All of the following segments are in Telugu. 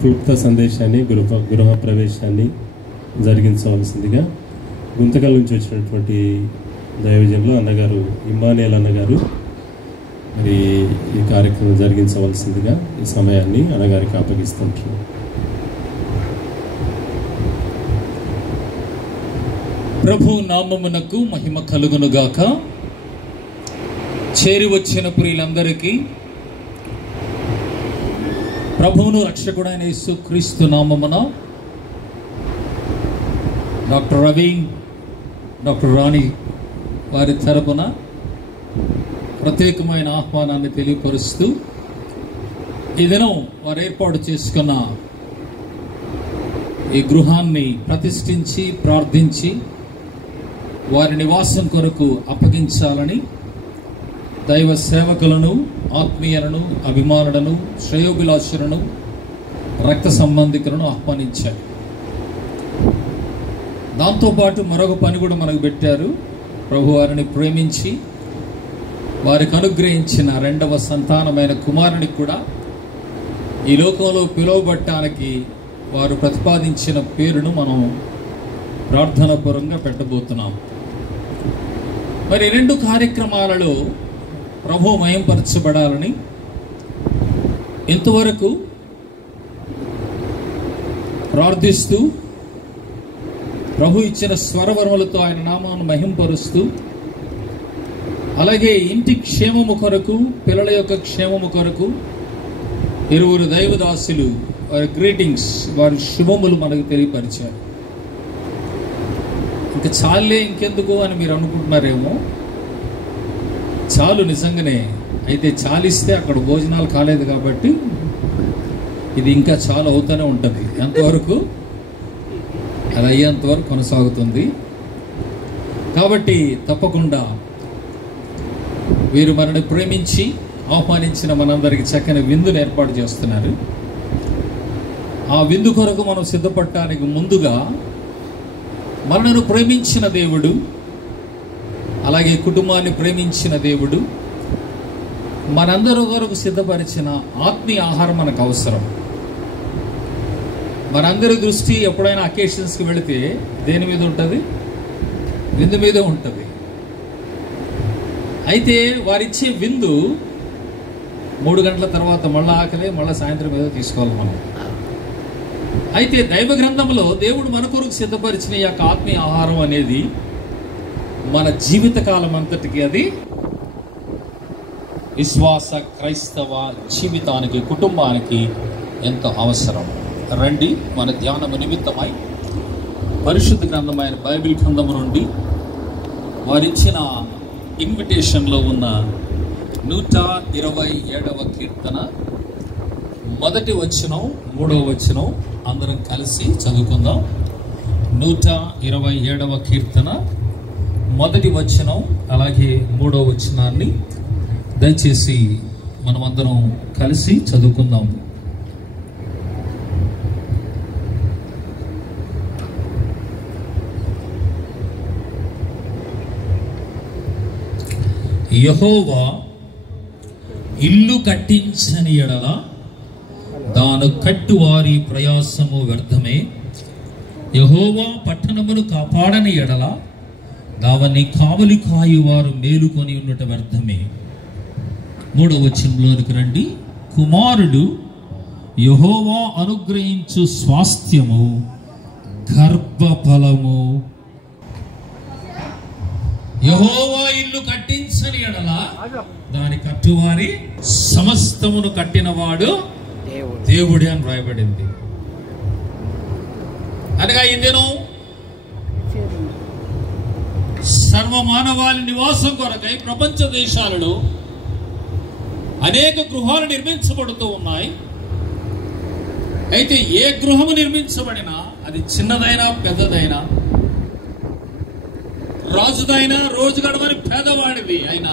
క్లుప్త సందేశాన్ని గృహ ప్రవేశాన్ని జరిగించవలసిందిగా గుంతకల్ నుంచి వచ్చినటువంటి దైవజనులు అన్నగారు ఇమ్మానుయేల్ అన్నగారు మరి ఈ కార్యక్రమం జరిగించవలసిందిగా ఈ సమయాన్ని అన్నగారికి అప్పగిస్తుంటున్నాం. ప్రభు నామమునకు మహిమ కలుగునుగాక. చేరి వచ్చిన ప్రియులందరికీ ప్రభువును రక్షకుడైన యేసుక్రీస్తు నామమున డాక్టర్ రవి, డాక్టర్ రాణి వారి తరపున ప్రత్యేకమైన ఆహ్వానాన్ని తెలియపరుస్తూ ఈ దినం వారు ఏర్పాటు చేసుకున్న ఈ గృహాన్ని ప్రతిష్ఠించి ప్రార్థించి వారి నివాసం కొరకు అప్పగించాలని దైవ సేవకులను, ఆత్మీయులను, అభిమానులను, శ్రేయోభిలాషులను, రక్త సంబంధికులను ఆహ్వానించారు. దాంతోపాటు మరొక పని కూడా మనకు పెట్టారు. ప్రభు వారిని ప్రేమించి వారికి అనుగ్రహించిన రెండవ సంతానమైన కుమారునికి కూడా ఈ లోకంలో పిలువబట్టడానికి వారు ప్రతిపాదించిన పేరును మనం ప్రార్థనాపూర్వకంగా పెట్టబోతున్నాం. మరి రెండు కార్యక్రమాలలో ప్రభు మయంపరచబడాలని ఇంతవరకు ప్రార్థిస్తూ ప్రభు ఇచ్చిన స్వరవరములతో ఆయన నామాన్ని మహింపరుస్తూ, అలాగే ఇంటి క్షేమము కొరకు, పిల్లల యొక్క క్షేమము కొరకు ఇరువురు దైవదాసులు వారి గ్రీటింగ్స్, వారి శుభములు మనకు తెలియపరిచారు. ఇంకా చాలే ఇంకెందుకు అని మీరు అనుకుంటున్నారేమో. చాలు నిజంగానే. అయితే చాలిస్తే అక్కడ భోజనాలు కాలేదు కాబట్టి ఇది ఇంకా చాలు అవుతూనే ఉంటుంది. ఎంతవరకు అది అయ్యేంతవరకు కొనసాగుతుంది. కాబట్టి తప్పకుండా వీరు మనని ప్రేమించి ఆహ్వానించిన మనందరికి చక్కని విందును ఏర్పాటు చేస్తున్నారు. ఆ విందు కొరకు మనం సిద్ధపడటానికి ముందుగా మనను ప్రేమించిన దేవుడు, అలాగే కుటుంబాన్ని ప్రేమించిన దేవుడు మనందరి వరకు సిద్ధపరిచిన ఆత్మీయ ఆహారం మనకు అవసరం. మనందరి దృష్టి ఎప్పుడైనా అకేషన్స్కి వెళితే దేని మీద ఉంటుంది? విందు మీదే ఉంటుంది. అయితే వారిచ్చే విందు 3 గంటల తర్వాత మళ్ళీ ఆకలే, మళ్ళీ సాయంత్రం ఏదో తీసుకోవాలి మనం. అయితే దైవ గ్రంథంలో దేవుడు మన కొరకు సిద్ధపరిచిన ఈ యొక్క ఆత్మీయ ఆహారం అనేది మన జీవితకాలం అంతటికి అది విశ్వాస క్రైస్తవ జీవితానికి, కుటుంబానికి ఎంతో అవసరం. రండి, మన ధ్యానము నిమిత్తమై పరిశుద్ధ గ్రంథమైన బైబిల్ గ్రంథము నుండి వారిచ్చిన ఇన్విటేషన్లో ఉన్న 127వ కీర్తన మొదటి వచనం, 3వ వచనం అందరం కలిసి చదువుకుందాం. 127వ కీర్తన మొదటి వచనం అలాగే 3వ వచనాన్ని దయచేసి మనమందరం కలిసి చదువుకుందాం. యెహోవా ఇల్లు కట్టించని ఎడల దాను కట్టువారి ప్రయాసము వ్యర్థమే. యెహోవా పట్టణమును కాపాడని ఎడల దావని కావలి కాయువారు మేలుకొని ఉన్నట వ్యర్థమే. 3వ వచనంలోనికి రండి. కుమారుడు యెహోవా అనుగ్రహించు స్వాస్థ్యము, గర్భఫలము. యెహోవా ఇల్లు కట్టించని ఎడల దాని కట్టువారి సమస్తమును కట్టినవాడు దేవుడే అని రాయబడింది. అనగా ఈ దినం సర్వమానవాళి నివాసం కొరకై ప్రపంచ దేశాలలో అనేక గృహాలు నిర్మించబడుతూ ఉన్నాయి. అయితే ఏ గృహము నిర్మించబడినా అది చిన్నదైనా పెద్దదైనా, రాజుదైనా రోజు గడవని పేదవాడిది అయినా,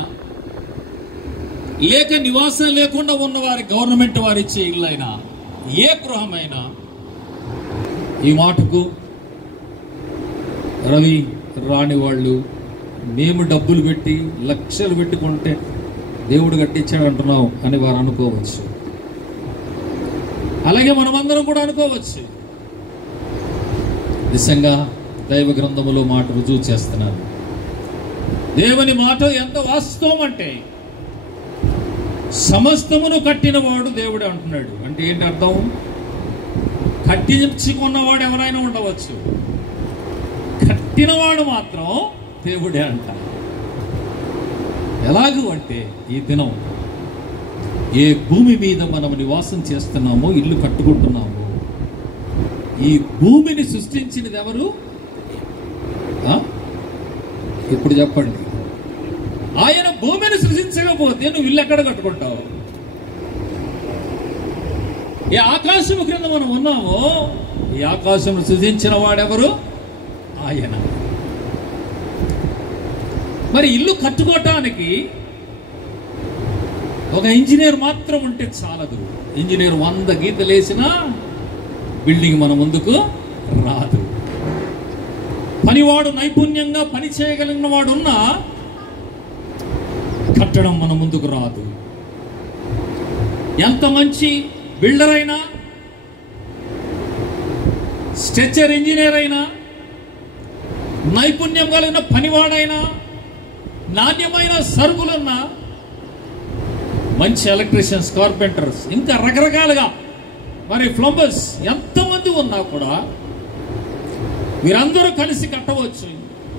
లేక నివాసం లేకుండా ఉన్నవారి గవర్నమెంట్ వారిచ్చే ఇల్లు అయినా, ఏ గృహమైనా ఈ మాటకు రవి రాని వాళ్ళు మేము డబ్బులు పెట్టి లక్షలు పెట్టుకుంటే దేవుడు కట్టించాడు అంటున్నావు అని వారు అనుకోవచ్చు. అలాగే మనమందరం కూడా అనుకోవచ్చు, నిజంగా దైవ గ్రంథములో మాట రుజువు చేస్తున్నారు. దేవుని మాట ఎంత వాస్తవం అంటే సమస్తమును కట్టినవాడు దేవుడే అంటున్నాడు. అంటే ఏంటి అర్థం? కట్టించుకున్నవాడు ఎవరైనా ఉండవచ్చు, కట్టినవాడు మాత్రం దేవుడే అంట. ఎలాగూ అంటే ఈ దినం ఏ భూమి మీద మనం నివాసం చేస్తున్నామో, ఇల్లు కట్టుకుంటున్నామో, ఈ భూమిని సృష్టించినది ఎవరు? ఇప్పుడు చెప్పండి. ఆయన భూమిని సృష్టించకపోతే నువ్వు ఇల్లు ఎక్కడ కట్టుకుంటావు? ఈ ఆకాశము క్రింద మనం ఉన్నామో, ఈ ఆకాశము సృజించిన వాడెవరు? ఆయన. మరి ఇల్లు కట్టుకోవటానికి ఒక ఇంజనీర్ మాత్రం ఉంటే చాలదు. ఇంజనీర్ 100 గీతలు వేసినా బిల్డింగ్ మన ముందుకు రాదు. పనివాడు నైపుణ్యంగా పని చేయగలిగిన వాడు ఉన్నా కట్టడం మన ముందుకు రాదు. ఎంత మంచి బిల్డర్ అయినా, స్ట్రక్చర్ ఇంజనీర్ అయినా, నైపుణ్యం కలిగిన పనివాడైనా, నాణ్యమైన సరుకులున్నా, మంచి ఎలక్ట్రీషియన్స్, కార్పెంటర్స్, ఇంకా రకరకాలుగా మరి ప్లంబర్స్ ఎంతమంది ఉన్నా కూడా వీరందరూ కలిసి కట్టవచ్చు.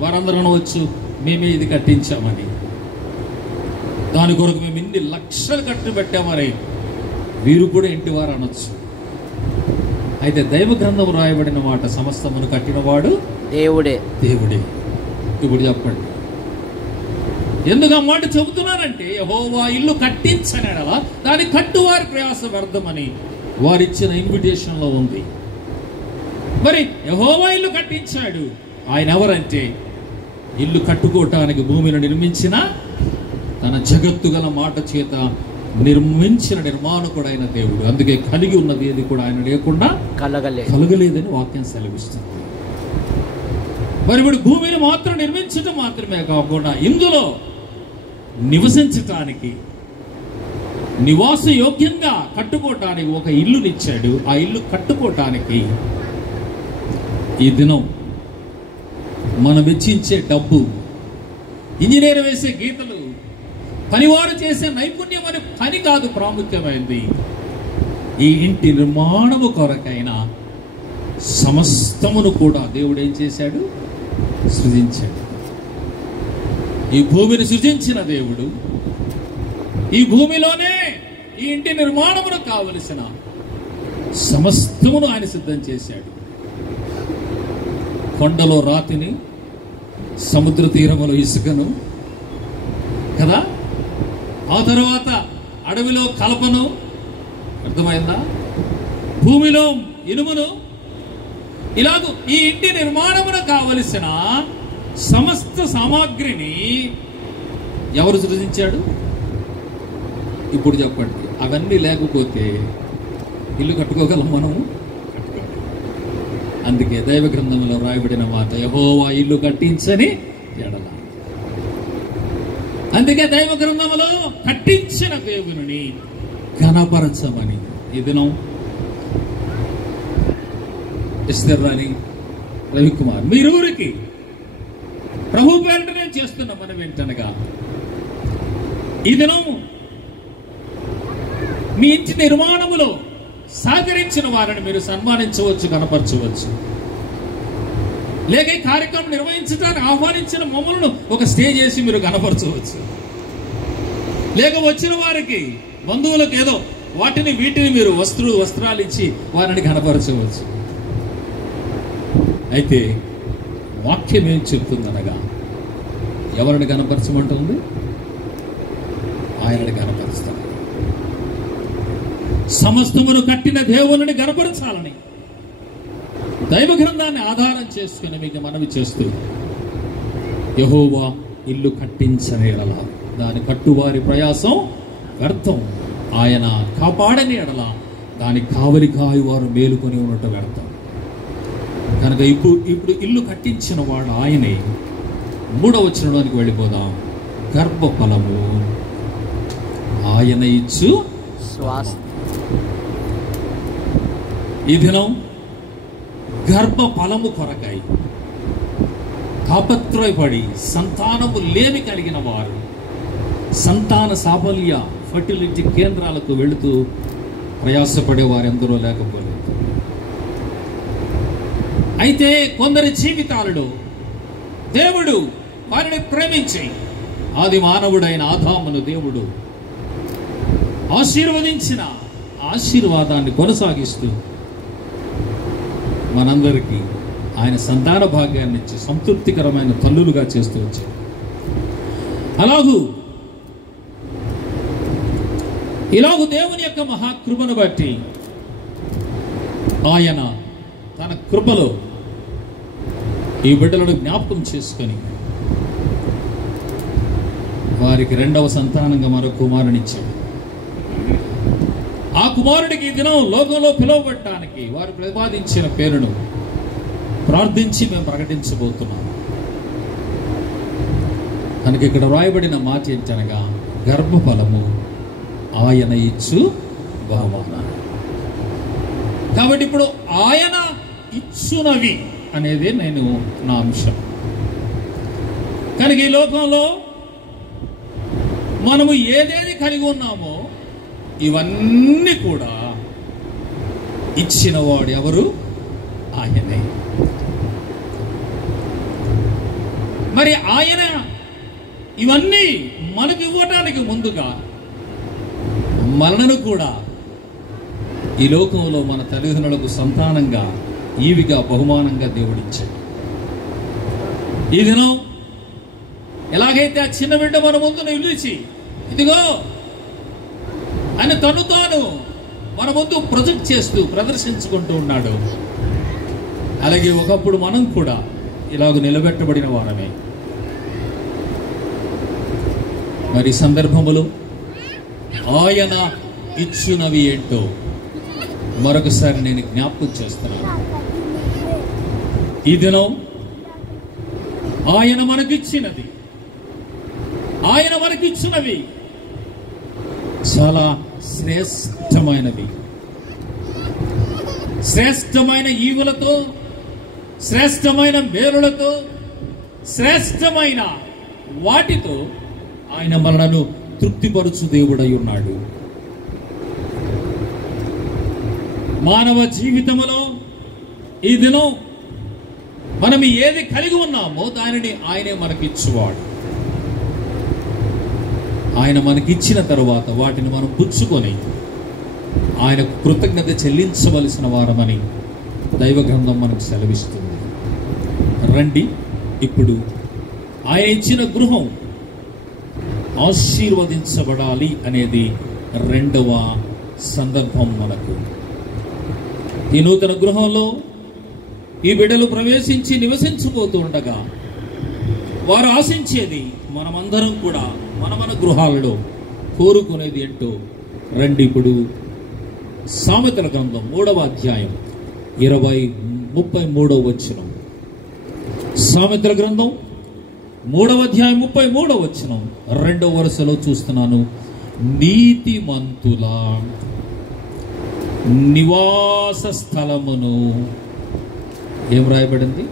వారందరూ అనవచ్చు, మేమే ఇది కట్టించామని, దాని కొరకు మేము ఇన్ని లక్షలు కట్టు పెట్టామని వీరు కూడా ఇంటి వారు అనొచ్చు. అయితే దైవ గ్రంథం రాయబడిన మాట సమస్తమును కట్టినవాడు దేవుడే. ఇప్పుడు చెప్పండి, ఎందుకు ఆ మాట చెబుతున్నానంటే, యెహోవా ఇల్లు కట్టించనేలా దాని కట్టువారి ప్రయాస వ్యర్థమని వారిచ్చిన ఇన్విటేషన్ లో ఉంది. మరి యెహోవా ఇల్లు కట్టించాడు. ఆయన ఎవరంటే ఇల్లు కట్టుకోవటానికి భూమిని నిర్మించిన, తన జగత్తు గల మాట చేత నిర్మించిన నిర్మాణకుడైన దేవుడు. అందుకే కలిగి ఉన్నది ఏది కూడా ఆయన లేకుండా కలగలేదని వాక్యం సెలవిస్తుంది. మరి ఇప్పుడు భూమిని మాత్రం నిర్మించడం మాత్రమే కాకుండా ఇందులో నివసించటానికి, నివాస యోగ్యంగా కట్టుకోవటానికి ఒక ఇల్లునిచ్చాడు. ఆ ఇల్లు కట్టుకోవటానికి ఈ దినం మనం వెచ్చించే డబ్బు, ఇంజనీర్ వేసే గీతలు, పనివారు చేసే నైపుణ్యం అనే పని కాదు ప్రాముఖ్యమైనది. ఈ ఇంటి నిర్మాణము కొరకైన సమస్తమును కూడా దేవుడు ఏం చేశాడు? సృజించాడు. ఈ భూమిని సృజించిన దేవుడు ఈ భూమిలోనే ఈ ఇంటి నిర్మాణమును కావలసిన సమస్తమును ఆయన సిద్ధం చేశాడు. కొండలో రాతిని, సముద్ర తీరములో ఇసుకను కదా, ఆ తర్వాత అడవిలో కలపను, అర్థమైందా, భూమిలో ఇనుమును, ఇలాగూ ఈ ఇంటి నిర్మాణమును కావలసిన సమస్త సామాగ్రిని ఎవరు సృజించాడు? ఇప్పుడు చెప్పండి, అవన్నీ లేకపోతే ఇల్లు కట్టుకోగలం మనము? కట్టుకోగలం. అందుకే దైవ గ్రంథంలో రాయబడిన మాట, యెహోవా ఇల్లు కట్టించని ఎడల. అందుకే దైవ గ్రంథంలో కట్టించిన దేవుని ఘనపరచమని ఈ దినం ఎస్తేర్ రాణి, రవికుమార్ మీరూరికి ప్రభు పేరిట నేను చేస్తున్న మనం ఏంటనగా, ఈ దినం మీ ఇంటి నిర్మాణములో సహకరించిన వారిని మీరు సన్మానించవచ్చు, కనపరచవచ్చు. లేక ఈ కార్యక్రమం నిర్వహించడానికి ఆహ్వానించిన మమ్మల్ని ఒక స్టేజ్ చేసి మీరు కనపరచవచ్చు. లేక వచ్చిన వారికి, బంధువులకు ఏదో వాటిని వీటిని మీరు వస్త్రాలు ఇచ్చి వారిని కనపరచవచ్చు. అయితే వాక్యం ఏం చెప్తుందనగా, ఎవరిని కనపరచమంటుంది? ఆయనని కనపరుస్తాడు. సమస్తమును కట్టిన దేవుని కనపరచాలని దైవ గ్రంథాన్ని ఆధారం చేసుకుని మీకు మనవి చేస్తూ, యెహోవా ఇల్లు కట్టించని ఎడల దాని కట్టువారి ప్రయాసం వ్యర్థం, ఆయన కాపాడని ఎడల దాని కావలి కాయువారు మేలుకొని ఉన్నట్టు వ్యర్థం. కనుక ఇప్పుడు ఇల్లు కట్టించిన వాడు ఆయనే. 3వ వచనంలోనికి వెళ్ళిపోదాం. గర్భఫలము ఆయన ఇచ్చు ఈ దినం గర్భ ఫలము కొరకై తాపత్రయపడి సంతానము లేమి కలిగిన వారు సంతాన సాఫల్య ఫర్టిలిటీ కేంద్రాలకు వెళుతూ ప్రయాసపడే వారు ఎందరో లేకపోలేదు. అయితే కొందరి జీవితాలలో దేవుడు వారిని ప్రేమించి ఆది మానవుడైన ఆదామును దేవుడు ఆశీర్వదించిన ఆశీర్వాదాన్ని కొనసాగిస్తూ మనందరికీ ఆయన సంతాన భాగ్యాన్ని ఇచ్చి సంతృప్తికరమైన తల్లులుగా చేస్తూ వచ్చారు. ఇలాగూ దేవుని యొక్క మహాకృపను బట్టి ఆయన తన కృపలో ఈ బిడ్డలను జ్ఞాపకం చేసుకొని వారికి రెండవ సంతానంగా మరో కుమారునిచ్చాడు. ఆ కుమారుడికి ఈ దినం లోకంలో పిలువబడటానికి వారు ప్రతిపాదించిన పేరును ప్రార్థించి మేము ప్రకటించబోతున్నాం. కనుక ఇక్కడ వ్రాయబడిన మాట ఏంటనగా గర్భఫలము ఆయన ఇచ్చు బహుమానం. కాబట్టి ఇప్పుడు ఆయన ఇచ్చునవి అనేది నా అంశం. కనుక ఈ లోకంలో మనము ఏదేది కలిగి ఉన్నామో ఇవన్నీ కూడా ఇచ్చినవాడు ఎవరు? ఆయనే. మరి ఆయన ఇవన్నీ మనకు ఇవ్వటానికి ముందుగా మనను కూడా ఈ లోకంలో మన తల్లిదండ్రులకు సంతానంగా ఈవిగా బహుమానంగా దేవుడిచ్చాడు. ఈ దినం ఎలాగైతే ఆ చిన్న బిడ్డ మన ముందు నిలిచి ఇదిగో ఆయన తను తాను మన ముందు ప్రొజెక్ట్ చేస్తూ ప్రదర్శించుకుంటూ ఉన్నాడు, అలాగే ఒకప్పుడు మనం కూడా ఇలాగ నిలబెట్టబడిన వారమే. మరి సందర్భములో ఆయన ఇచ్చునవి ఏంటో మరొకసారి నేను జ్ఞాపకం చేస్తున్నాను. ఈ దినం ఆయన మనకిచ్చినది, ఆయన మనకిచ్చినవి చాలా శ్రేష్టమైనవి. శ్రేష్టమైన ఈవులతో, శ్రేష్టమైన మేలులతో, శ్రేష్టమైన వాటితో ఆయన మనలను తృప్తిపరచు దేవుడై ఉన్నాడు. మానవ జీవితంలో ఈ దినం మనం ఏది కలిగి ఉన్నామో దానిని ఆయనే మనకిచ్చువాడు. ఆయన మనకిచ్చిన తరువాత వాటిని మనం పుచ్చుకొని ఆయనకు కృతజ్ఞత చెల్లించవలసిన వారమని దైవ గ్రంథం మనకు సెలవిస్తుంది. రండి, ఇప్పుడు ఆయన ఇచ్చిన గృహం ఆశీర్వదించబడాలి అనేది రెండవ సందర్భం. మనకు ఈ నూతన గృహంలో ఈ బిడ్డలు ప్రవేశించి నివసించబోతూ ఉండగా వారు ఆశించేది మనమందరం కూడా మన గృహాలలో కోరుకునేది ఏంటో రండి. ఇప్పుడు సామెతల గ్రంథం 3వ అధ్యాయం 33వ వచనం. సామెతల గ్రంథం 3వ అధ్యాయం 33వ వచనం 2వ వరుసలో చూస్తున్నాను. నీతిమంతుల నివాస స్థలమును, ఏం రాయబడింది?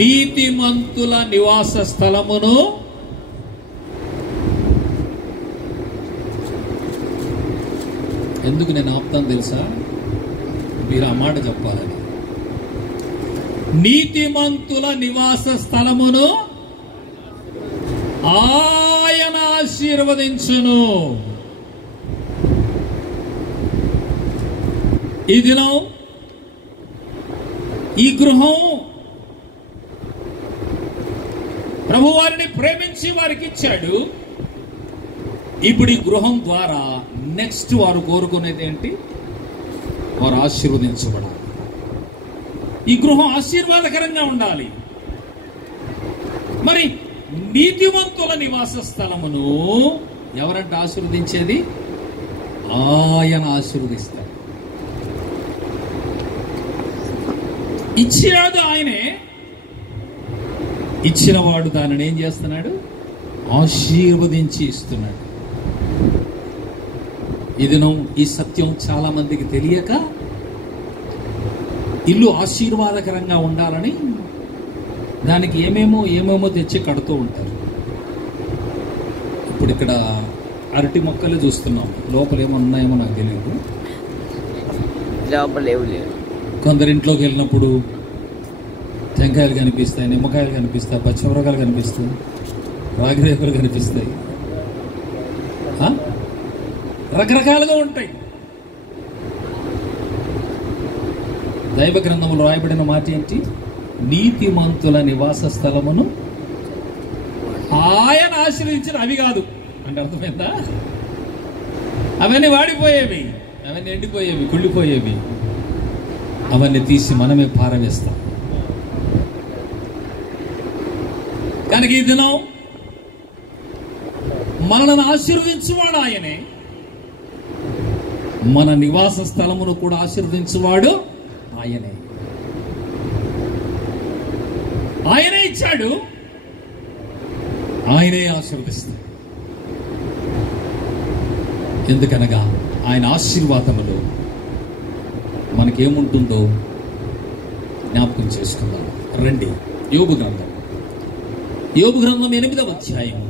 నీతిమంతుల నివాస స్థలమును ఎందుకు నేను ఆపుతాను తెలుసా? మీరు ఆ మాట చెప్పాలని. నీతిమంతుల నివాస స్థలమును ఆయన ఆశీర్వదించును. ఈ దినం ఈ గృహం ప్రభువారిని ప్రేమించి వారికి ఇచ్చాడు. ఇప్పుడు ఈ గృహం ద్వారా నెక్స్ట్ వారు కోరుకునేది ఏంటి? వారు ఆశీర్వదించబడాలి. ఈ గృహం ఆశీర్వాదకరంగా ఉండాలి. మరి నీతిమంతుల నివాస స్థలమును ఎవరంటే ఆశీర్వదించేది? ఆయన ఆశీర్వదిస్తాడు. ఇచ్చినది ఆయనే, ఇచ్చినవాడు దానిని ఏం చేస్తున్నాడు? ఆశీర్వదించి ఇస్తున్నాడు. ఈ సత్యం చాలా మందికి తెలియక ఇల్లు ఆశీర్వాదకరంగా ఉండాలని దానికి ఏమేమో తెచ్చి కడుతూ ఉంటారు. ఇప్పుడు ఇక్కడ అరటి మొక్కలు చూస్తున్నాం, లోపల ఏమో ఉన్నాయేమో నాకు తెలియదు. కొందరి ఇంట్లోకి వెళ్ళినప్పుడు టెంకాయలు కనిపిస్తాయి, నిమ్మకాయలు కనిపిస్తాయి, పచ్చిమిరకాయలు కనిపిస్తాయి, రాగిరేకులు కనిపిస్తాయి, రకరకాలుగా ఉంటాయి. దైవ గ్రంథంలో రాయబడిన మాట ఏంటి? నీతిమంతుల నివాస స్థలమును ఆయన ఆశ్రయించిన అవి కాదు అంటే అర్థమైందా? అవన్నీ వాడిపోయేవి, అవన్నీ ఎండిపోయేవి, కుళ్ళిపోయేవి. అవన్నీ తీసి మనమే పారవేస్తాం. కనుక ఈ దినం మనల్ని ఆశీర్వదించువాడు ఆయనే, మన నివాస స్థలమును కూడా ఆశీర్వదించువాడు ఆయనే. ఆయనే ఇచ్చాడు, ఆయనే ఆశీర్వదిస్తాడు. ఎందుకనగా ఆయన ఆశీర్వాదములు మనకేముంటుందో జ్ఞాపకం చేసుకుందాం. రండి, యోబు గ్రంథం 8వ అధ్యాయం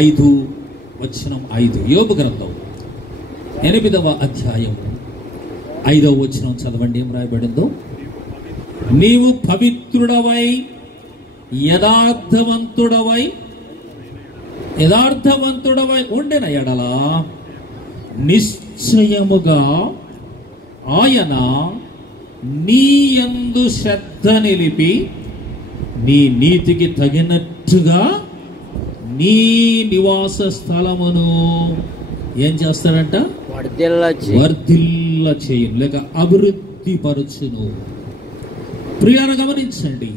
5:5. యోబు గ్రంథం 8వ అధ్యాయం 5వ వచనం చదవండి. ఏం రాయబడిందో? నీవు పవిత్రుడవై యథార్థవంతుడవై ఉండిన ఎడల నిశ్చయముగా ఆయన నీ యందు శ్రద్ధ నిలిపి నీ నీతికి తగినట్టుగా నీ నివాస స్థలమును ఏం చేస్తాడంట? వర్ధిల్ల చేయును, లేక అభివృద్ధి పరచును. ప్రియాను గమనించండి,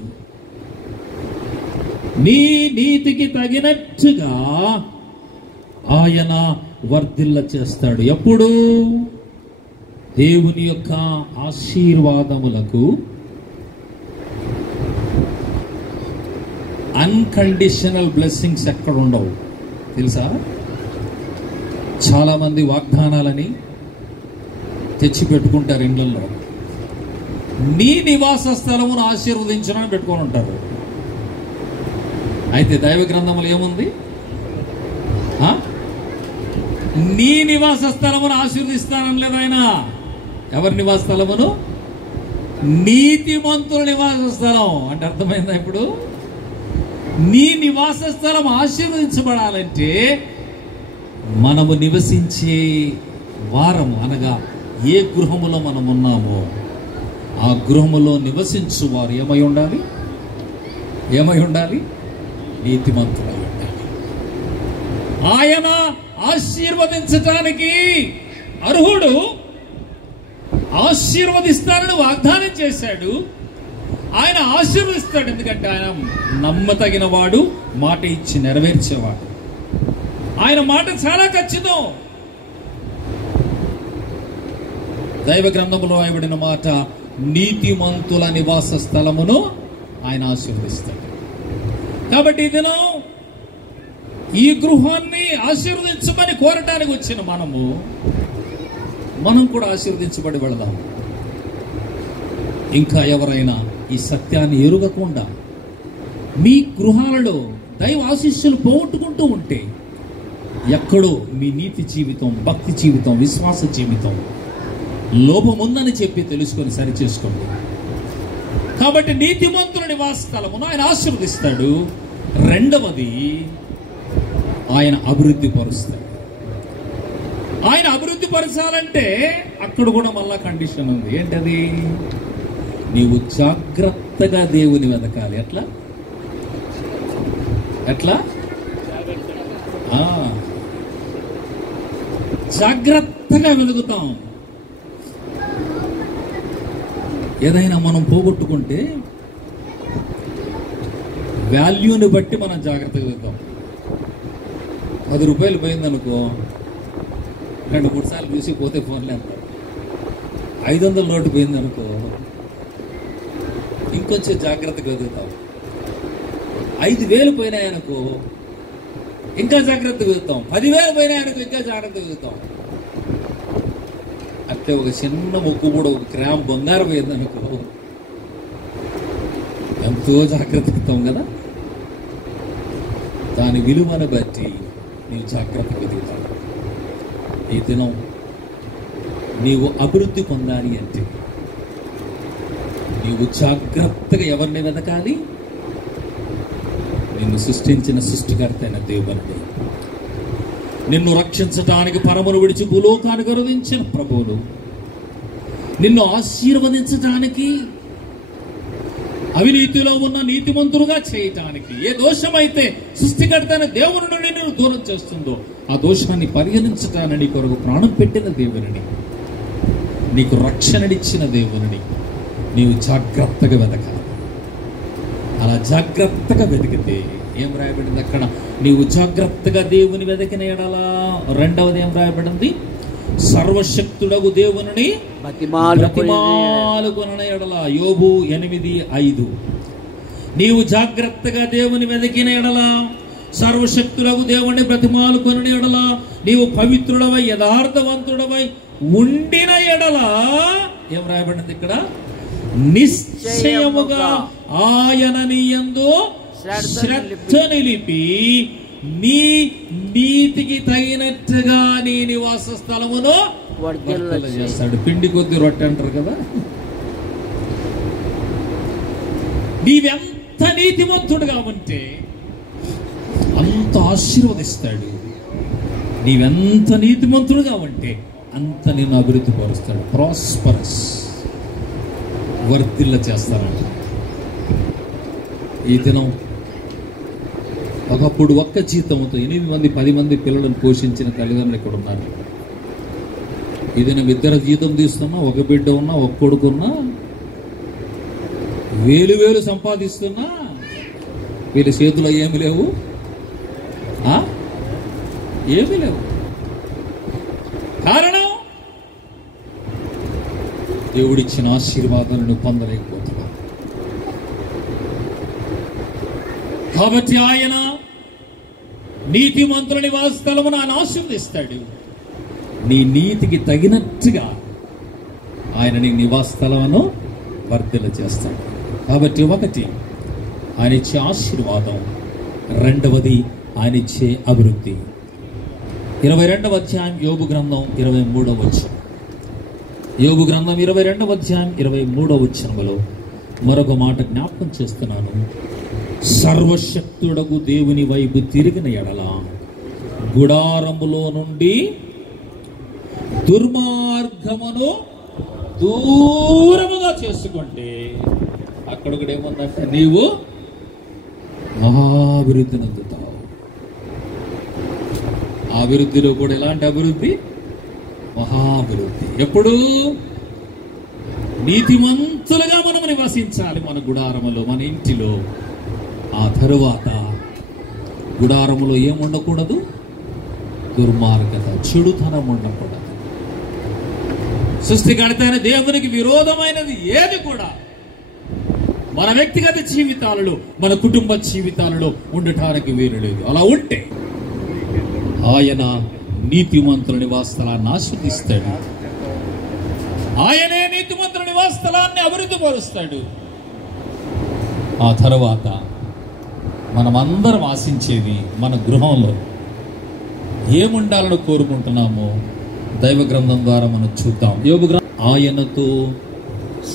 నీ నీతికి తగినట్టుగా ఆయన వర్ధిల్ల చేస్తాడు. ఎప్పుడు? దేవుని యొక్క ఆశీర్వాదములకు అన్కండిషనల్ బ్లెస్సింగ్స్ ఎక్కడ ఉండవు తెలుసా? చాలా మంది వాగ్దానాలని తెచ్చి పెట్టుకుంటారు ఇళ్లలో. నీ నివాస స్థలమును ఆశీర్వదించడానికి పెట్టుకొని ఉంటారు. అయితే దైవ గ్రంథములు ఏముంది? నీ నివాస స్థలమును ఆశీర్వదిస్తానని లేదు ఆయన. ఎవరి నివాస స్థలమును? నీతిమంతుల నివాస స్థలం. అంటే అర్థమైందా? ఇప్పుడు నీ నివాస స్థలం ఆశీర్వదించబడాలంటే మనము నివసించే వారము, అనగా ఏ గృహములో మనం ఉన్నామో ఆ గృహములో నివసించు వారు ఏమై ఉండాలి? నీతిమంతులై ఉండాలి. ఆయన ఆశీర్వదించటానికి అర్హుడు. ఆశీర్వదిస్తానని వాగ్దానం చేశాడు. ఆయన ఆశీర్వదిస్తాడు. ఎందుకంటే ఆయన నమ్మతగిన వాడు, మాట ఇచ్చి నెరవేర్చేవాడు. ఆయన మాట చాలా ఖచ్చితం. దైవ గ్రంథములో రాయబడిన మాట, నీతిమంతుల నివాస స్థలమును ఆయన ఆశీర్వదిస్తాడు. కాబట్టి ఇదిలో ఈ గృహాన్ని ఆశీర్వదించమని కోరటానికి వచ్చిన మనం కూడా ఆశీర్వదించబడి వెళదాం. ఇంకా ఎవరైనా ఈ సత్యాన్ని ఎరుగకుండా మీ గృహాలలో దైవ ఆశీస్సులు పోగొట్టుకుంటూ ఉంటే, ఎక్కడో మీ నీతి జీవితం, భక్తి జీవితం, విశ్వాస జీవితం లోపం ఉందని చెప్పి తెలుసుకొని సరిచేసుకోండి. కాబట్టి నీతిమంతుల నివాస స్థలమును ఆయన ఆశీర్వదిస్తాడు. రెండవది, ఆయన అభివృద్ధి పరుస్తాడు. ఆయన అభివృద్ధి పరచాలంటే అక్కడ కూడా మళ్ళా కండిషన్ ఉంది. ఏంటది? నీవు జాగ్రత్తగా దేవుని వెతకాలి. ఎట్లా? జాగ్రత్తగా వెతుకుతాం. ఏదైనా మనం పోగొట్టుకుంటే వాల్యూని బట్టి మనం జాగ్రత్తగా వెళ్తాం. 10 రూపాయలు పోయిందనుకో, 2-3 సార్లు చూసి పోతే ఫోన్లే అంటారు. 500 నోటు పోయిందనుకో, ఇంకొంచెం జాగ్రత్తగా వెతుకుతాం. 5,000 పోయినాయనుకో, ఇంకా జాగ్రత్తగా వెతుకుతాం. 10,000 పోయినాయనుకో, ఇంకా జాగ్రత్తగా వెతుకుతాం. లేకపోతే ఒక చిన్న ముక్కు కూడా ఒక గ్రామ్ బంగారం పోయిందనుకో ఎంతో జాగ్రత్తగా కదా. దాని విలువను బట్టి నీవు జాగ్రత్తగా వెతుకుతావు. ఈ దినం నీవు అభివృద్ధి పొందాలి అంటే నీవు జాగ్రత్తగా ఎవరిని వెతకాలి? నిన్ను సృష్టించిన సృష్టికర్త అయిన దేవుని, నిన్ను రక్షించటానికి పరమును విడిచి భూలోకానికి అనువదించిన ప్రభువును, నిన్ను ఆశీర్వదించటానికి అవినీతిలో ఉన్న నీతిమంతులుగా చేయటానికి ఏ దోషమైతే సృష్టికర్త అయిన దేవుని నుండి నిన్ను దూరం చేస్తుందో ఆ దోషాన్ని పరిహరించటానికి నీ కొరకు ప్రాణం పెట్టిన దేవుని, నీకు రక్షణనిచ్చిన దేవుని నీవు జాగ్రత్తగా వెతకాలి. అలా జాగ్రత్తగా వెతికితే ఏం రాయబడింది అక్కడ? నీవు జాగ్రత్తగా దేవుని వెతికిన ఎడలా, రెండవది ఏం రాయబడింది? సర్వశక్తుడగు దేవుని బ్రతిమాలుకొనిన ఎడల. యోబు 8:5. నీవు జాగ్రత్తగా దేవుని వెతికిన ఎడల, సర్వశక్తుడగు దేవుని బ్రతిమాలుకొనిన ఎడల, నీవు పవిత్రుడవై యథార్థవంతుడవై ఉండిన ఎడల ఏం రాయబడింది ఇక్కడ? నిశ్చయముగా ఆయన నీ యందు శ్రద్ధ నిలిపి నీ నీతికి తగినట్టుగా నీ నివాస స్థలమును వర్ధిల్ల చేస్తాడు. పిండి కొద్ది రొట్టె అంటారు కదా. నీవెంత నీతిమంతుడుగా ఉంటే అంత ఆశీర్వదిస్తాడు. నీవెంత నీతిమంతుడుగా ఉంటే అంత నిన్ను అభివృద్ధి పరుస్తాడు. ప్రాస్పరస్, వర్ధిల్ల చేస్తానంట. ఈ దినం ఒకప్పుడు ఒక్క జీతంతో 8 మంది 10 మంది పిల్లలను పోషించిన తల్లిదండ్రులు ఇక్కడ ఉన్నారు. ఇది నేను 2 జీతం తీస్తున్నా, ఒక బిడ్డ ఉన్నా, ఒక కొడుకున్నా, వేలు సంపాదిస్తున్నా, వీళ్ళ చేతులు ఏమి లేవు, ఏమీ లేవు. కారణం దేవుడిచ్చిన ఆశీర్వాదాలను పొందలేకపోతున్నాం. కాబట్టి ఆయన నీతిమంతుల నివాస స్థలమును ఆయన ఆశీర్వదిస్తాడు. నీ నీతికి తగినట్టుగా ఆయన నీ నివాస స్థలమును వర్ధిల్ల చేస్తాడు. కాబట్టి ఒకటి ఆయన ఇచ్చే ఆశీర్వాదం, రెండవది ఆయన ఇచ్చే అభివృద్ధి. 22వ అధ్యాయం యోబు గ్రంథం 23వ వచనం. యోబు గ్రంథం 22వ అధ్యాయం 23వ వచనములో మరొక మాట జ్ఞాపకం చేస్తున్నాను. సర్వశక్తుడగు దేవుని వైపు తిరిగిన ఎడల గుడారములో నుండి దుర్మార్గమును దూరముగా చేసుకుంటే అక్కడ కూడా ఏముందంటే నీవు మహాభివృద్ధి నందుతావు. అభివృద్ధిలో కూడా ఎలాంటి అభివృద్ధి? మహాభివృద్ధి. ఎప్పుడు? నీతిమంతులుగా మనం నివసించాలి మన గుడారములో, మన ఇంటిలో. ఆ తరువాత గుడారములో ఏముండకూడదు? దుర్మార్గత, చెడుతనం ఉండకూడదు. సృష్టికర్త అయిన దేవునికి విరోధమైనది ఏది కూడా మన వ్యక్తిగత జీవితాలలో, మన కుటుంబ జీవితాలలో ఉండటానికి వీలు లేదు. అలా ఉంటే ఆయన నీతిమంతుల నివాస స్థలాన్ని ఆస్వాదిస్తాడు. ఆయనే నీతిమంతుల నివాస స్థలాన్ని అభివృద్ధి పరుస్తాడు. ఆ తర్వాత మనమందరం ఆశించేది మన గృహంలో ఏముండాలని కోరుకుంటున్నామో దైవ గ్రంథం ద్వారా మనం చూద్దాం. యోబు గ్రంథం ఆయనతో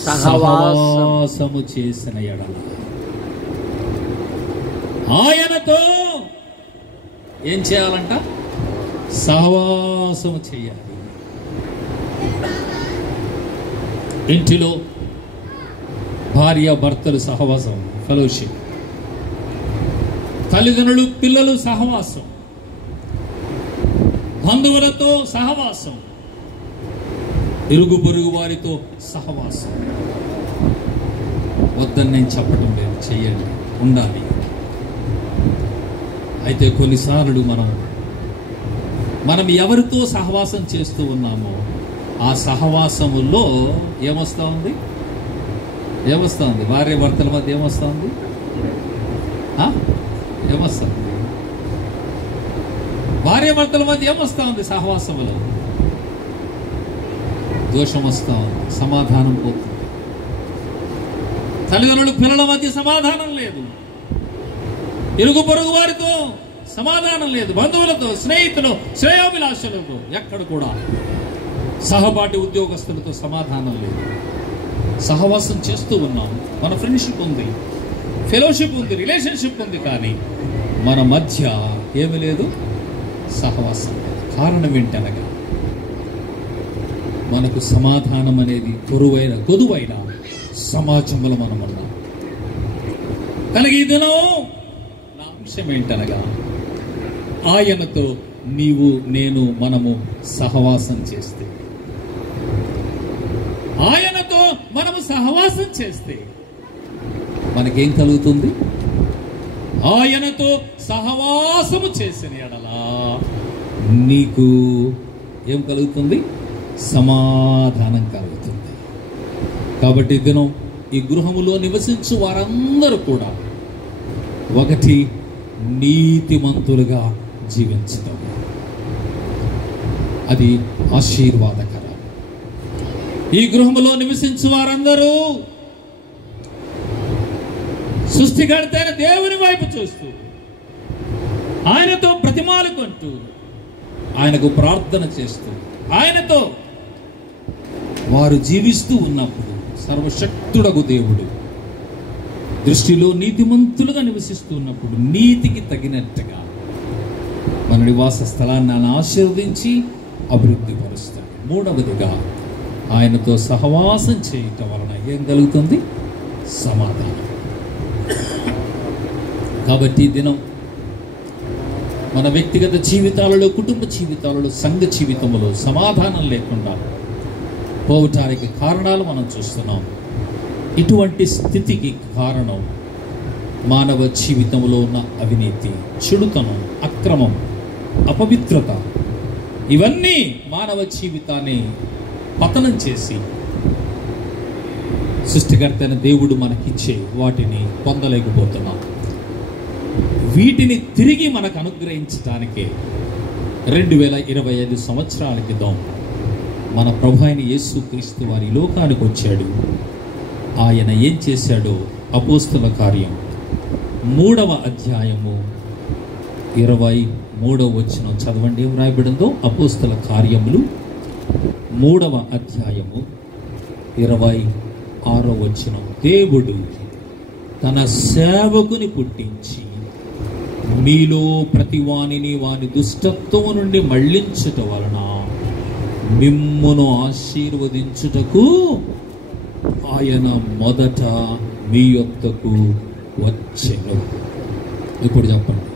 సహవాసము చేసిన ఎడల, ఆయనతో ఏం చేయాలంట? సహవాసము చేయాలి. ఇంటిలో భార్య భర్తలు సహవాసం, ఫెలోషిప్. తల్లిదండ్రులు పిల్లలు సహవాసం, బంధువులతో సహవాసం, ఇరుగు పొరుగు వారితో సహవాసం. వద్దని నేను చెప్పడం లేదు, చెయ్యండి, ఉండాలి. అయితే కొన్నిసార్లు మనం ఎవరితో సహవాసం చేస్తూ ఉన్నామో ఆ సహవాసములో ఏమొస్తా ఉంది? భార్య భర్తల మధ్య ఏమొస్తా ఉంది? భార్య భర్తల మధ్య ఏమొస్తా ఉంది? సహవాసములో దోషం వస్తా ఉంది, సమాధానం పోతుంది. తల్లిదండ్రులు పిల్లల మధ్య సమాధానం లేదు, ఇరుగు పొరుగు వారితో సమాధానం లేదు, బంధువులతో, స్నేహితులు, శ్రేయోభిలాషులతో, ఎక్కడ కూడా సహపాఠి ఉద్యోగస్తులతో సమాధానం లేదు. సహవాసం చేస్తూ ఉన్నాం, మన ఫ్రెండ్షిప్ ఉంది, ఫెలోషిప్ ఉంది, రిలేషన్షిప్ ఉంది, కానీ మన మధ్య ఏమి లేదు, సహవాసం. కారణం ఏంటనగా మనకు సమాధానం అనేది కొదువైన సమాజంలో మనం ఉన్నాం. కలిగి ఈ దినం నా అంశం ఏంటనగా ఆయనతో నీవు నేను మనము సహవాసం చేస్తే, ఆయనతో మనము సహవాసం చేస్తే మనకేం కలుగుతుంది? ఆయనతో సహవాసము చేసిన ఎడలా నీకు ఏం కలుగుతుంది? సమాధానం కలుగుతుంది. కాబట్టి దినం ఈ గృహములో నివసించు వారందరూ కూడా ఒకటి, నీతిమంతులుగా జీవించడం, అది ఆశీర్వాదకరం. ఈ గృహములో నివసించు వారందరూ సృష్టికర్త అయిన దేవుని వైపు చూస్తూ, ఆయనతో ప్రతిమాలుకుంటూ, ఆయనకు ప్రార్థన చేస్తూ, ఆయనతో వారు జీవిస్తూ ఉన్నప్పుడు సర్వశక్తుడగు దేవుడు దృష్టిలో నీతిమంతులుగా నివసిస్తూ ఉన్నప్పుడు నీతికి తగినట్టుగా మన నివాస స్థలాన్ని ఆయన ఆశీర్వదించి అభివృద్ధి పరుస్తాడు. మూడవదిగా ఆయనతో సహవాసం చేయటం వలన ఏం కలుగుతుంది? సమాధానం. కాబట్టి ఈ దినం మన వ్యక్తిగత జీవితాలలో, కుటుంబ జీవితాలలో, సంఘ జీవితంలో సమాధానం లేకుండా పోవటానికి కారణాలు మనం చూస్తున్నాం. ఇటువంటి స్థితికి కారణం మానవ జీవితంలో ఉన్న అవినీతి, చెడుతనం, అక్రమం, అపవిత్రత, ఇవన్నీ మానవ జీవితాన్ని పతనం చేసి సృష్టికర్త అయిన దేవుడు మనకిచ్చే వాటిని పొందలేకపోతున్నాం. వీటిని తిరిగి మనకు అనుగ్రహించడానికే 2025 సంవత్సరాల క్రితం మన ప్రభు అయిన యేసుక్రీస్తు వారి లోకానికి వచ్చాడు. ఆయన ఏం చేశాడో అపోస్తల కార్యం 3వ అధ్యాయము 23వ వచనం చదవండి. ఏం రాయబడిందో? అపోస్తల కార్యములు 3వ అధ్యాయము 26వ వచనం. దేవుడు తన సేవకుని పుట్టించి మీలో ప్రతివానిని వాని దుష్టత్వం నుండి మళ్లించుట వలన మిమ్మును ఆశీర్వదించుటకు ఆయన మొదట మీ యొద్దకు వచ్చెను. ఇప్పుడు చెప్పండి,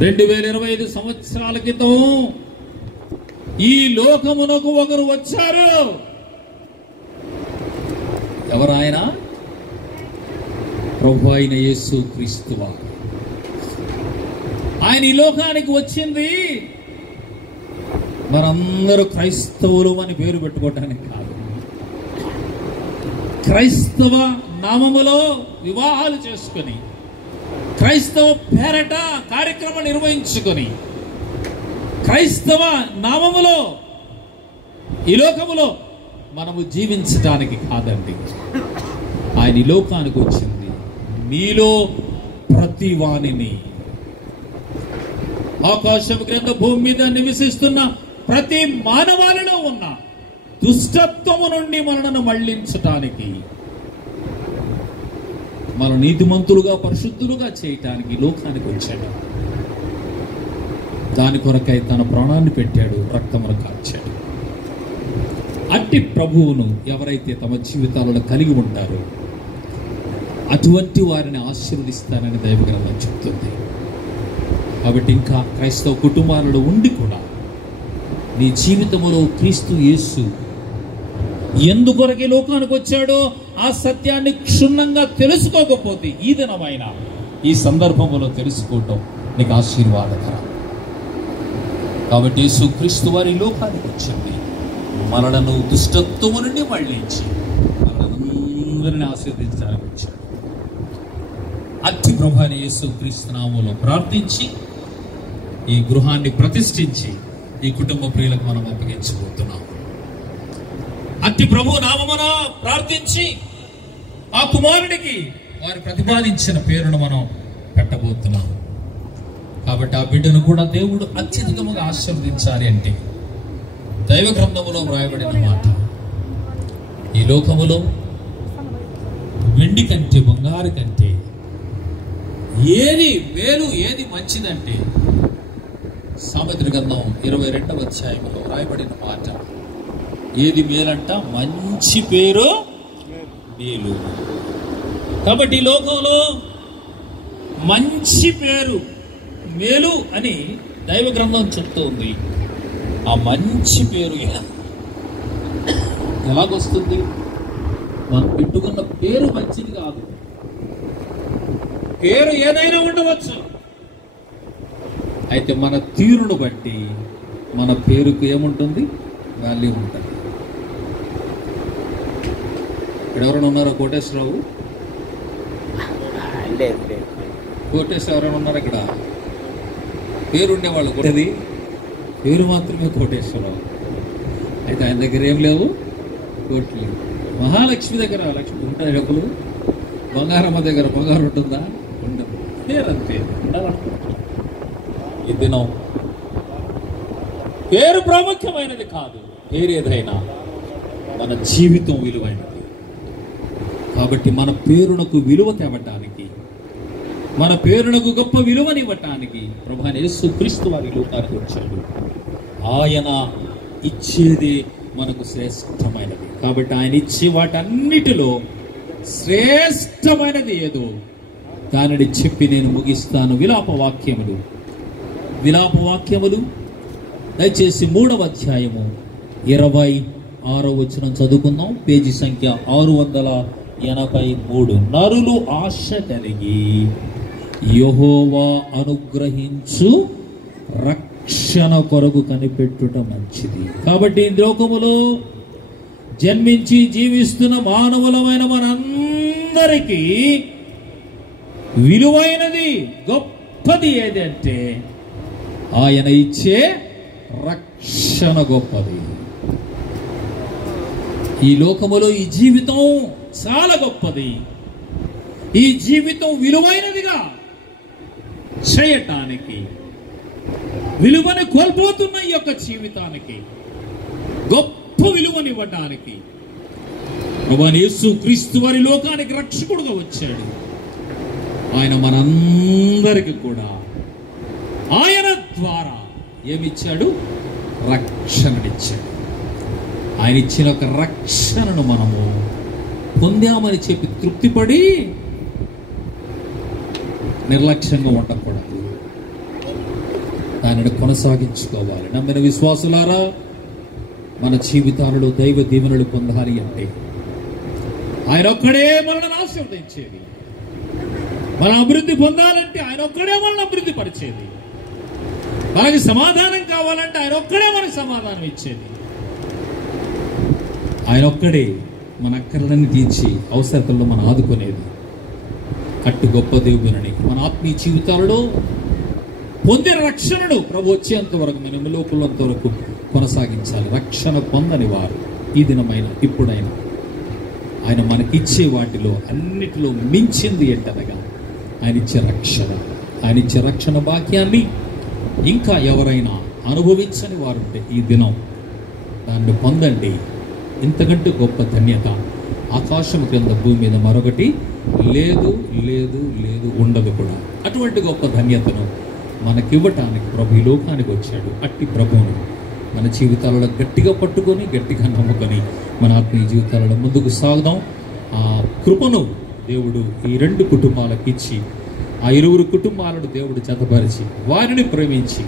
2025 సంవత్సరాల క్రితం ఈ లోకమునకు ఒకరు వచ్చారు. ఎవరు ఆయన? ప్రభు అయిన యేసుక్రీస్తు వారు. ఆయన ఈ లోకానికి వచ్చింది మనందరూ క్రైస్తవులు అని పేరు పెట్టుకోవటానికి కాదు. క్రైస్తవ నామములో వివాహాలు చేసుకొని, క్రైస్తవ పేరట కార్యక్రమం నిర్వహించుకొని, క్రైస్తవ నామములో ఈ లోకములో మనము జీవించడానికి కాదండి. ఆయన ఈ లోకానికి వచ్చింది మీలో ప్రతి వానిని, ఆకాశం క్రింద భూమి మీద నివసిస్తున్న ప్రతి మానవాళిలో ఉన్న దుష్టత్వము నుండి మనను మళ్లించటానికి, మన నీతిమంతులుగా పరిశుద్ధులుగా చేయటానికి లోకానికి వచ్చాడు. దాని కొరకై తన ప్రాణాన్ని పెట్టాడు, రక్తమును కార్చాడు. అట్టి ప్రభువును ఎవరైతే తమ జీవితాలలో కలిగి ఉంటారో అటువంటి వారిని ఆశీర్వదిస్తానని దైవగ్రంథం చెప్తుంది. కాబట్టి ఇంకా క్రైస్తవ కుటుంబాలలో ఉండి కూడా నీ జీవితంలో క్రీస్తు యేసు ఎందుకొరకే లోకానికి వచ్చాడో ఆ సత్యాన్ని క్షుణ్ణంగా తెలుసుకోకపోతే ఈ దినమైన ఈ సందర్భంలో తెలుసుకోవటం నీకు ఆశీర్వాదకరం. కాబట్టి యేసు క్రీస్తు వారి లోకానికి వచ్చింది మనలను దుష్టత్వము నుండి మళ్లించి మనలందరినీ ఆశీర్వదించడానికి వచ్చాడు. అట్టి ప్రభువైన యేసు క్రీస్తు నామములో ప్రార్థించి ఈ గృహాన్ని ప్రతిష్ఠించి ఈ కుటుంబ ప్రియులకు మనం అప్పగించబోతున్నాం. అట్టి ప్రభు నామమున ప్రార్థించి ఆ కుమారుడికి వారు ప్రతిపాదించిన పేరును మనం పెట్టబోతున్నాం. కాబట్టి ఆ బిడ్డను కూడా దేవుడు అత్యధికముగా ఆశీర్వదించాలి అంటే దైవ గ్రంథములో వ్రాయబడిన మాట, ఈ లోకములో వెండి కంటే బంగారు కంటే ఏది మేలు ఏది మంచిదంటే సామెతల గ్రంథం 22వ అధ్యాయంలో వ్రాయబడిన మాట, ఏది మేలంట? మంచి పేరు మేలు. కాబట్టి ఈ లోకంలో మంచి పేరు మేలు అని దైవ గ్రంథం చెప్తూ ఉంది. ఆ మంచి పేరు ఎలాగొస్తుంది? మనం పెట్టుకున్న పేరు మంచిది కాదు. పేరు ఏదైనా ఉండవచ్చు, అయితే మన తీరును బట్టి మన పేరుకు ఏముంటుంది? వాల్యూ ఉంటుంది. ఇక్కడ ఎవరైనా ఉన్నారా? కోటేశ్వరరావు, కోటేశ్వర ఎవరైనా ఉన్నారా? ఇక్కడ పేరు ఉండేవాళ్ళు కొట్టది, పేరు మాత్రమే కోటేశ్వరరావు. అయితే ఆయన దగ్గర ఏం లేవు, కోట్లు లేవు. మహాలక్ష్మి దగ్గర లక్ష్మి ఉంటుంది, డబ్బులు. బంగారమ్మ దగ్గర బంగారం ఉంటుందా? ఉండదు. పేరు అంతే ఉండాలనుకుంటున్నాం. ఈ దినం పేరు ప్రాముఖ్యమైనది కాదు, పేరు ఏదైనా మన జీవితం విలువైనది. కాబట్టి మన పేరునకు విలువ తేవటానికి, మన పేరునకు గొప్ప విలువనివ్వటానికి ప్రభువైన యేసుక్రీస్తు వారి లోకానికి వచ్చాడు. ఆయన ఇచ్చేది మనకు శ్రేష్టమైనది. కాబట్టి ఆయన ఇచ్చే వాటన్నిటిలో శ్రేష్టమైనది ఏదో దానిని చెప్పి నేను ముగిస్తాను. విలాప వాక్యములు దయచేసి 3వ అధ్యాయము 26వ వచనం చదువుకుందాం. పేజీ సంఖ్య 683. నరులు ఆశ కలిగి యెహోవా అనుగ్రహించు రక్షణ కొరకు కనిపెట్టుట మంచిది. కాబట్టి ఈ లోకములో జన్మించి జీవిస్తున్న మానవులమైన మనందరికీ విలువైనది గొప్పది ఏదంటే ఆయన ఇచ్చే రక్షణ గొప్పది. ఈ లోకములో ఈ జీవితం చాలా గొప్పది. ఈ జీవితం విలువైనదిగా చేయటానికి, విలువను కోల్పోతున్న ఈ యొక్క జీవితానికి గొప్ప విలువనివ్వటానికి ప్రభువైన యేసుక్రీస్తు వారి లోకానికి రక్షకుడుగా వచ్చాడు. ఆయన మనందరికి కూడా ఆయన ద్వారా ఏమిచ్చాడు? రక్షణనిచ్చాడు. ఆయన ఇచ్చిన ఒక రక్షణను మనము పొందామని చెప్పి తృప్తిపడి నిర్లక్ష్యంగా ఉండకూడదు, దానిని కొనసాగించుకోవాలి. నమ్మిన విశ్వాసులారా, మన జీవితాలలో దైవ దీవెనలు పొందాలి అంటే ఆయన ఒక్కడే మనల్ని ఆశీర్వదించేది. మన అభివృద్ధి పొందాలంటే ఆయన ఒక్కడే మనల్ని అభివృద్ధి పరిచేది. మనకి సమాధానం కావాలంటే ఆయన ఒక్కడే మనకు సమాధానం ఇచ్చేది. ఆయన ఒక్కడే మన అక్కర్లన్నీ తీర్చి అవసరతల్లో మనం ఆదుకునేది. అట్టి గొప్ప దేవుని మన ఆత్మీయ జీవితాలలో పొందిన రక్షణను ప్రభు వచ్చేంత వరకు మనం లోపలంత వరకు కొనసాగించాలి. రక్షణ పొందని వారు ఈ దినమైన ఇప్పుడైనా ఆయన మనకిచ్చే వాటిలో అన్నిటిలో మించింది ఏంటనగా ఆయన ఇచ్చే రక్షణ. ఆయన ఇచ్చే రక్షణ భాగ్యాన్ని ఇంకా ఎవరైనా అనుభవించని వారుంటే ఈ దినం దాన్ని పొందండి. ఇంతకంటే గొప్ప ధన్యత ఆకాశం క్రింద భూమి మీద మరొకటి లేదు, లేదు, లేదు, ఉండదు కూడా. అటువంటి గొప్ప ధన్యతను మనకివ్వటానికి ప్రభు ఈ లోకానికి వచ్చాడు. అట్టి ప్రభువును మన జీవితాలలో గట్టిగా పట్టుకొని, గట్టిగా నమ్ముకొని మన ఆత్మీయ జీవితాలలో ముందుకు సాగుదాం. ఆ కృపను దేవుడు ఈ 2 కుటుంబాలకు ఇచ్చి, ఆ 2 కుటుంబాలను దేవుడు జతపరిచి, వారిని ప్రేమించి,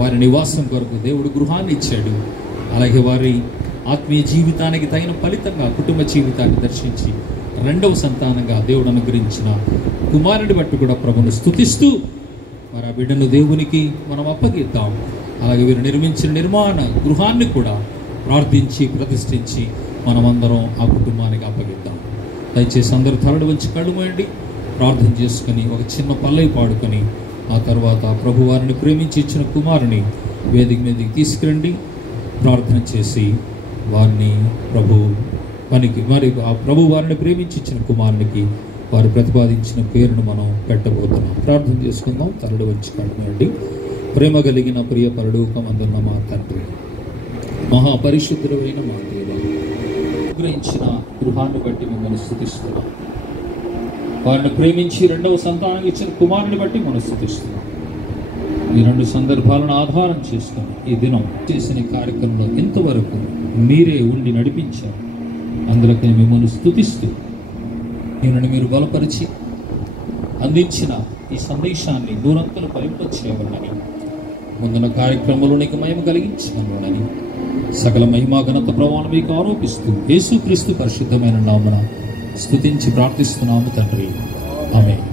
వారి నివాసం కొరకు దేవుడు గృహాన్ని ఇచ్చాడు. అలాగే వారి ఆత్మీయ జీవితానికి తగిన ఫలితంగా కుటుంబ జీవితాన్ని దర్శించి 2వ సంతానంగా దేవుడు అనుగ్రహించిన కుమారుని బట్టి కూడా ప్రభుని స్తుతిస్తూ మరి ఆ బిడ్డను దేవునికి మనం అప్పగిద్దాం. అలాగే వీరు నిర్మించిన నిర్మాణ గృహాన్ని కూడా ప్రార్థించి ప్రతిష్ఠించి మనమందరం ఆ కుటుంబానికి అప్పగిద్దాం. దయచేసి అందరూ తలలు వంచి కళ్ళు మూయండి, ప్రార్థన చేసుకుని ఒక చిన్న పల్లవి పాడుకొని ఆ తర్వాత ప్రభు వారిని ప్రేమించి ఇచ్చిన కుమారుని వేదిక మీదకి తీసుకురండి. ప్రార్థన చేసి వారిని ఆ ప్రభు వారిని ప్రేమించి ఇచ్చిన కుమారునికి వారు ప్రతిపాదించిన పేరును మనం పెట్టబోతున్నాం. ప్రార్థన చేసుకుందాం. తరడు వచ్చి కడునండి. ప్రేమ కలిగిన ప్రియ పరలోకమందున్న మా తండ్రి, మహాపరిశుద్ధుడైన మా దేవ, అనుగ్రహించిన గృహాన్ని బట్టి మిమ్మల్ని స్తుతిస్తున్నాం. వారిని ప్రేమించి రెండవ సంతానం ఇచ్చిన కుమారుని బట్టి మనం స్తుతిస్తున్నాం. ఈ రెండు సందర్భాలను ఆధారం చేసుకొని ఈ దినం చేసిన కార్యక్రమంలో ఇంతవరకు మీరే ఉండి నడిపించారు. అందులోకి మిమ్మల్ని స్తుతిస్తూ నేను మీరు బలపరిచి అందించిన ఈ సందేశాన్ని దూరంతలు ఫలింపచేయవలనని, ముందున్న కార్యక్రమంలో నీకు మహిమ కలిగించగలనని సకల మహిమా ఘనత ప్రభావం మీకు ఆరోపిస్తూ యేసుక్రీస్తు పరిశుద్ధమైన నామమున స్తుతించి ప్రార్థిస్తున్నాము తండ్రి. ఆమేన్.